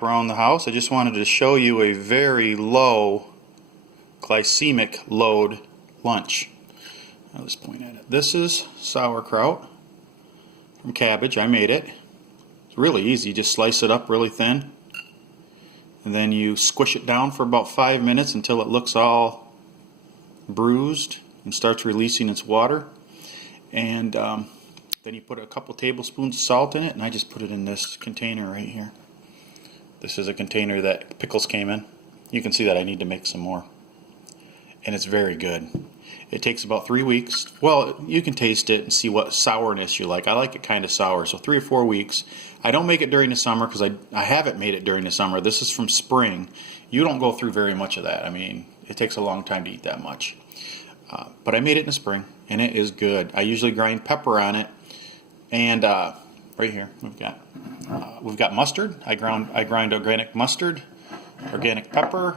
Wrap Around the House. I just wanted to show you a very low glycemic load lunch. I'll just point at it. This is sauerkraut from cabbage. I made it. It's really easy. Just slice it up really thin, and then you squish it down for about 5 minutes until it looks all bruised and starts releasing its water. And then you put a couple tablespoons of salt in it, and I just put it in this container right here. This is a container that pickles came in. You can see that I need to make some more. And it's very good. It takes about 3 weeks. Well, you can taste it and see what sourness you like. I like it kind of sour, so 3 or 4 weeks. I don't make it during the summer because I haven't made it during the summer. This is from spring. You don't go through very much of that. I mean, it takes a long time to eat that much. But I made it in the spring, and it is good. I usually grind pepper on it. And right here we've got mustard. I grind organic mustard, organic pepper,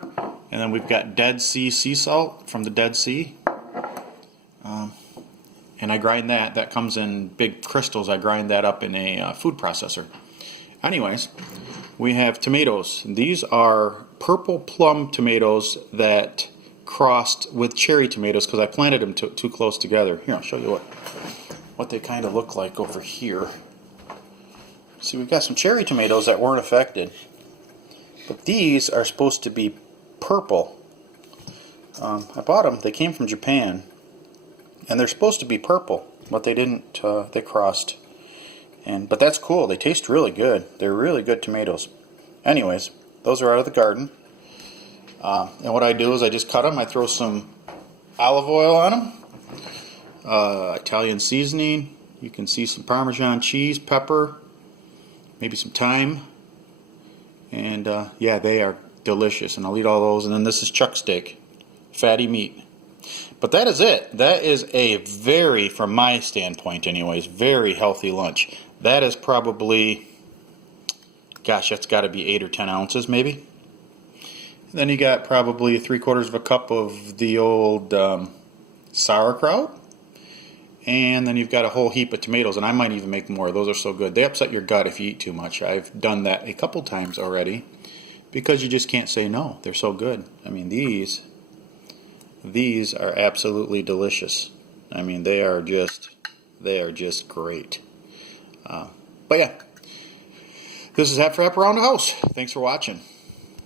and then we've got Dead Sea sea salt from the Dead Sea. And I grind that. That comes in big crystals. I grind that up in a food processor. Anyways, we have tomatoes. These are purple plum tomatoes that crossed with cherry tomatoes because I planted them too close together. Here, I'll show you what they kind of look like over here. See, we've got some cherry tomatoes that weren't affected, but these are supposed to be purple. I bought them. They came from Japan, and they're supposed to be purple, but they didn't. They crossed, but that's cool. They taste really good. They're really good tomatoes. Anyways, those are out of the garden, and what I do is I just cut them. I throw some olive oil on them. Italian seasoning. You can see some Parmesan cheese, pepper, maybe some thyme, and yeah, they are delicious. And I'll eat all those. And then this is chuck steak, fatty meat. But that is it. That is a very, from my standpoint, anyways, very healthy lunch. That is probably, gosh, that's got to be 8 or 10 ounces, maybe. And then you got probably 3/4 of a cup of the old sauerkraut. And then you've got a whole heap of tomatoes, and I might even make more. Those are so good. They upset your gut if you eat too much. I've done that a couple times already because you just can't say no. They're so good. I mean, these are absolutely delicious. I mean, they are just great. But yeah, this is Wrap Around the House. Thanks for watching.